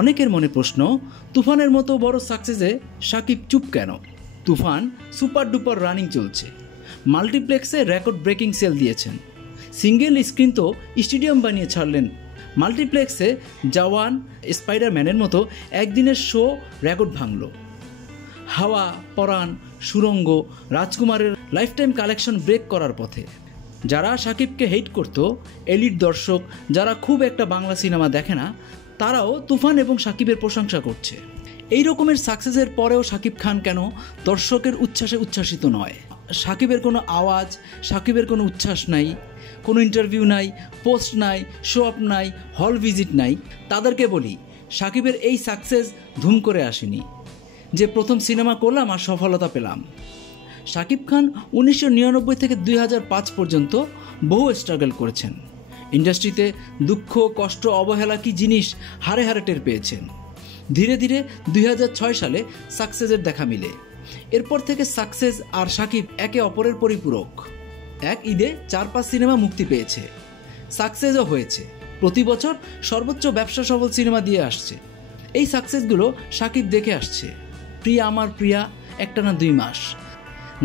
অনেকের মনে প্রশ্ন, তুফানের মতো বড় সাকসেসে শাকিব চুপ কেন? তুফান সুপার ডুপার রানিং চলছে, মাল্টিপ্লেক্সে রেকর্ড ব্রেকিং সেল দিয়েছেন, সিঙ্গেল স্ক্রিন তো স্টেডিয়াম বানিয়ে ছাড়লেন, মাল্টিপ্লেক্সে জওয়ান, স্পাইডারম্যানের মতো একদিনের শো রেকর্ড ভাঙল, হাওয়া, পরাণ, সুরঙ্গ, রাজকুমারের লাইফটাইম কালেকশন ব্রেক করার পথে। যারা শাকিবকে হেট করত, এলিট দর্শক যারা খুব একটা বাংলা সিনেমা দেখে না, তারাও তুফান এবং শাকিবের প্রশংসা করছে। এই রকমের সাকসেসের পরেও শাকিব খান কেন দর্শকের উচ্ছ্বাসে উচ্ছ্বাসিত নয়? শাকিবের কোনো আওয়াজ, শাকিবের কোনো উচ্ছ্বাস নাই, কোনো ইন্টারভিউ নাই, পোস্ট নাই, শো আপ নাই, হল ভিজিট নাই। তাদেরকে বলি, শাকিবের এই সাকসেস ধুম করে আসেনি যে প্রথম সিনেমা করলাম আর সফলতা পেলাম। শাকিব খান 1999 থেকে 2005 পর্যন্ত বহু স্ট্রাগল করেছেন। ইন্ডাস্ট্রিতে দুঃখ, কষ্ট, অবহেলা কি জিনিস হারে হারে টের পেয়েছেন। ধীরে ধীরে 2006 সালে সাকসেসের দেখা মিলে। এরপর থেকে সাকসেস আর শাকিব একে অপরের পরিপূরক। এক ঈদে 4-5 সিনেমা মুক্তি পেয়েছে, সাকসেসও হয়েছে, প্রতি বছর সর্বোচ্চ ব্যবসা সফল সিনেমা দিয়ে আসছে। এই সাকসেসগুলো শাকিব দেখে আসছে। প্রিয়া আমার প্রিয়া একটানা 2 মাস,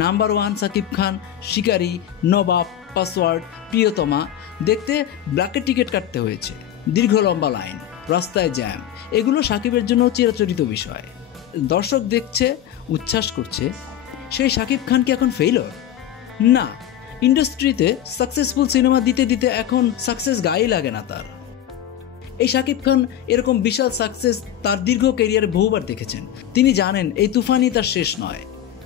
নাম্বার 1 শাকিব খান, শিকারি, নবাব, পাসওয়ার্ড, প্রিয়তমা দেখতে ব্ল্যাকের টিকিট কাটতে হয়েছে, দীর্ঘ লম্বা লাইন, রাস্তায় জ্যাম, এগুলো শাকিবের জন্য চিরাচরিত বিষয়। দর্শক দেখছে, উচ্ছ্বাস করছে, সেই শাকিব খান কি এখন ফেইলর? না, ইন্ডাস্ট্রিতে সাকসেসফুল সিনেমা দিতে দিতে এখন সাকসেস গায়ে লাগে না তার। এই শাকিব খান এরকম বিশাল সাকসেস তার দীর্ঘ ক্যারিয়ারে বহুবার দেখেছেন। তিনি জানেন এই তুফানই তার শেষ নয়,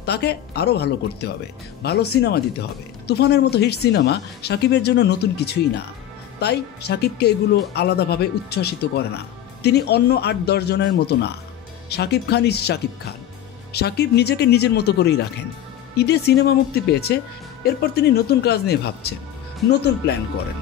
তাকে আরও ভালো করতে হবে, ভালো সিনেমা দিতে হবে। তুফানের মতো হিট সিনেমা শাকিবের জন্য নতুন কিছুই না, তাই শাকিবকে এগুলো আলাদাভাবে উচ্ছ্বাসিত করে না। তিনি অন্য 8-10 জনের মতো না। শাকিব খান ইজ শাকিব খান। শাকিব নিজেকে নিজের মতো করেই রাখেন। ঈদে সিনেমা মুক্তি পেয়েছে, এরপর তিনি নতুন কাজ নিয়ে ভাবছেন, নতুন প্ল্যান করেন।